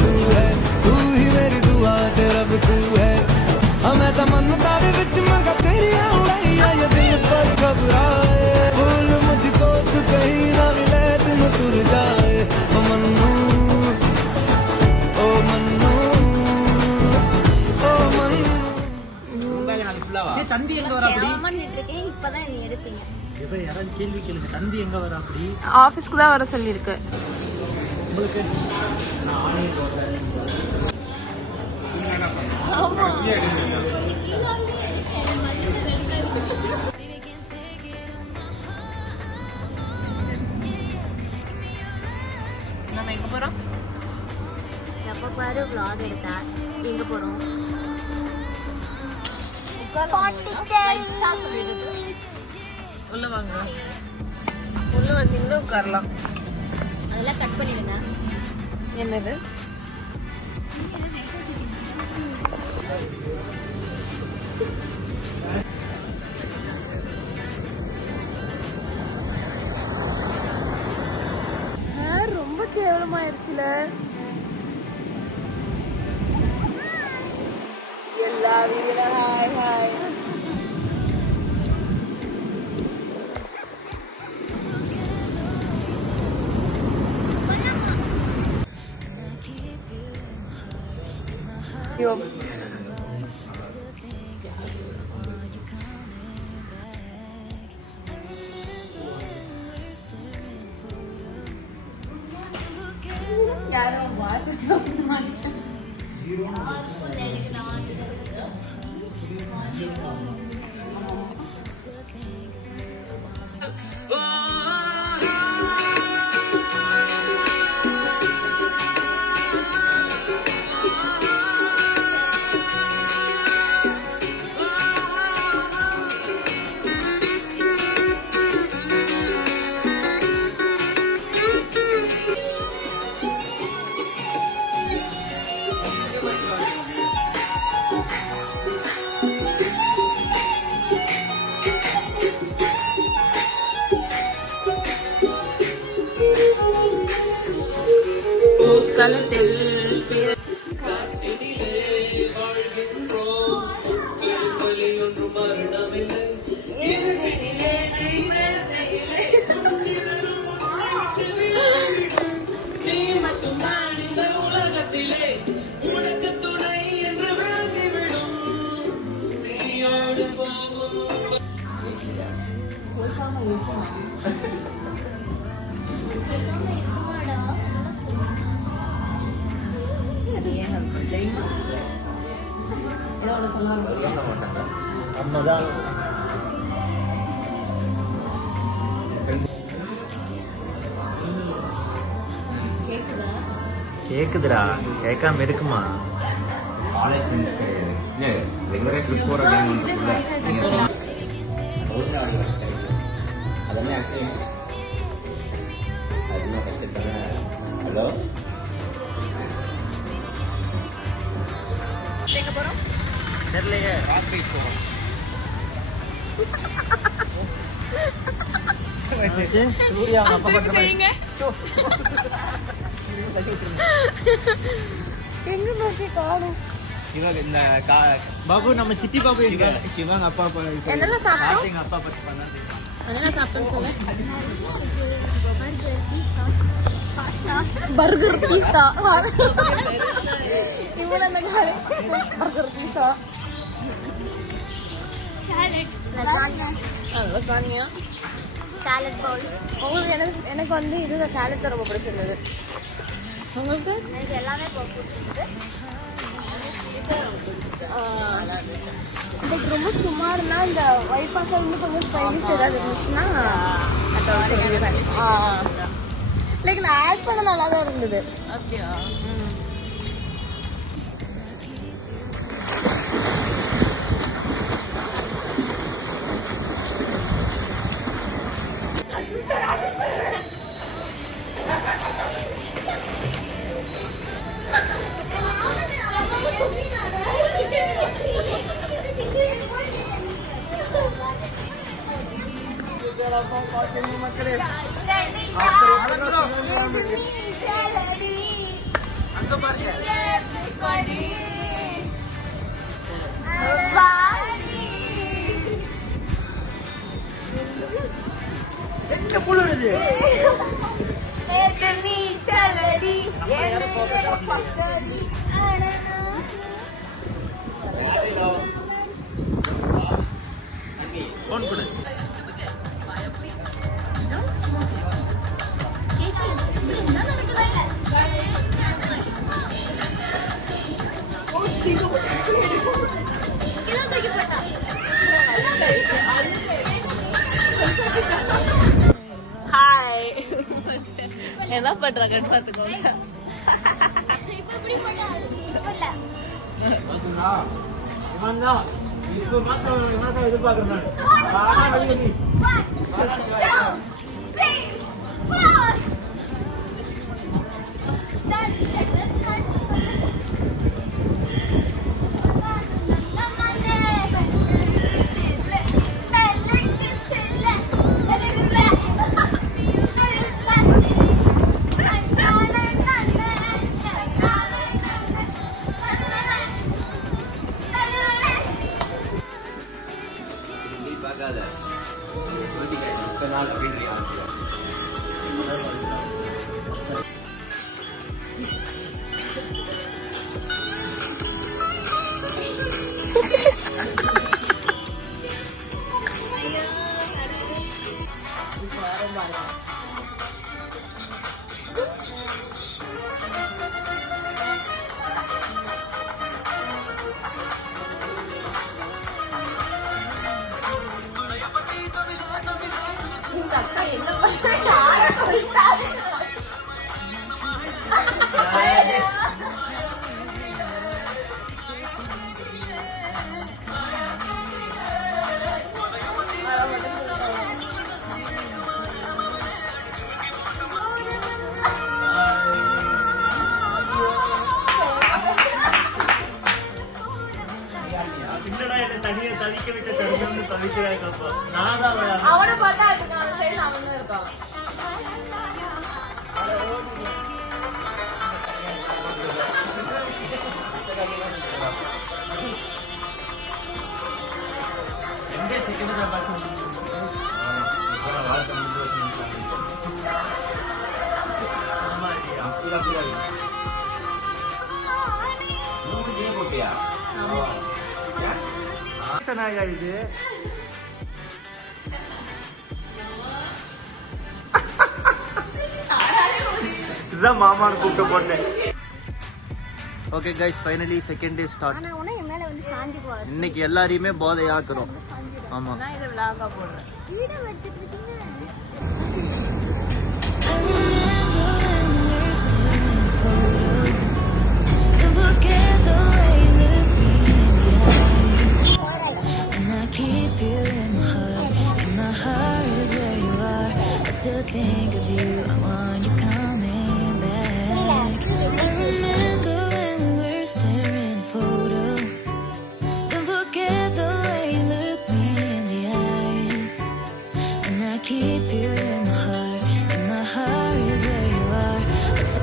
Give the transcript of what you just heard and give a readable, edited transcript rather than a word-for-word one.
तू है, तू ही मेरी दुआ ते रब तू है। हमें तमन्ना तारे विच मंगा तेरी उड़ाइया, ये दिल पर घबराए भूल मुझको तू कहीं ना मिले तुम तुर जाए। ओ मन्नू, ओ मन्नू, ओ मन्नू। தந்தி எங்க வரா அப்படி? இப்பதான் நீ எடுப்பீங்க. இப்ப யாராவது கேள்வி கேளுங்க. தந்தி எங்க வரா அப்படி? ஆபீஸ்க்கு தான் வர சொல்லி இருக்கு. உங்களுக்கு ஆமா. நம்ம எங்க போறோம்? எப்ப பாரு vlog எடுத்தா எங்க போறோம்? உள்ள வாங்க. உள்ள வந்து உட்காரலாம். அதெல்லாம் கட் பண்ணிடுங்க. என்னது? ரொம்ப கேவலமாயிருச்சுல. எல்லா வீர ஹாய் ஹாய். கேக்குதுடா, கேட்காம இருக்குமா? ஹலோ, எங்க போறோம்? தெரியலையே. சூர்யா அப்பா பண்ற மாதிரி எங்க நோக்கி காணும். இவங்க இந்த பாபு, நம்ம சித்தி பாபு இங்க. சிவங்க அப்பா என்னெல்லாம் சாப்பிட்டோம்? எங்க அப்பா பத்தி பண்ணாரு. அதெல்லாம் சாப்பிட்டோன்னு சொல்ல. பர்கர் பீஸா இவ்வளவு அந்த காலை burger pizza lasagna salad bowl. உங்களுக்கு எனக்கு வந்து இது சாலட் ரொம்ப பிடிச்சிருந்தது. உங்களுக்கு? எனக்கு எல்லாமே பிடிச்சிருக்கு. ரொம்ப சுமார்னா இந்த ஒயிட் பாஸ்தா இன்னும் கொஞ்சம் ஸ்பைஸ் ஏதாவது இருந்துச்சுன்னா லைக் நான் ஆட் பண்ண நல்லா தான் இருந்தது. அப்படியா? எங்க புழுடுது போன் கொடு ஹாய் என்ன பண்றாங்கன்னு பாத்துக்கோங்க. இப்போ மாத்திரம் எதிர்பார்க்கிறேன் அவனை பார்த்தா அதுக்கு சைடு அவன் தான் இருக்கான். இது இதுதான் மாமான்னு கூப்பிட்டு போட்டேன். Okay guys, finally second day start. ஆனா உன என் மேல வந்து சாஞ்சி போற. இன்னைக்கு எல்லாரையுமே போதை ஆக்குறோம். ஆமா, நான் இத vlog-ஆ போடுறேன். வீடியோ எடுத்துட்டு இருக்கீங்க.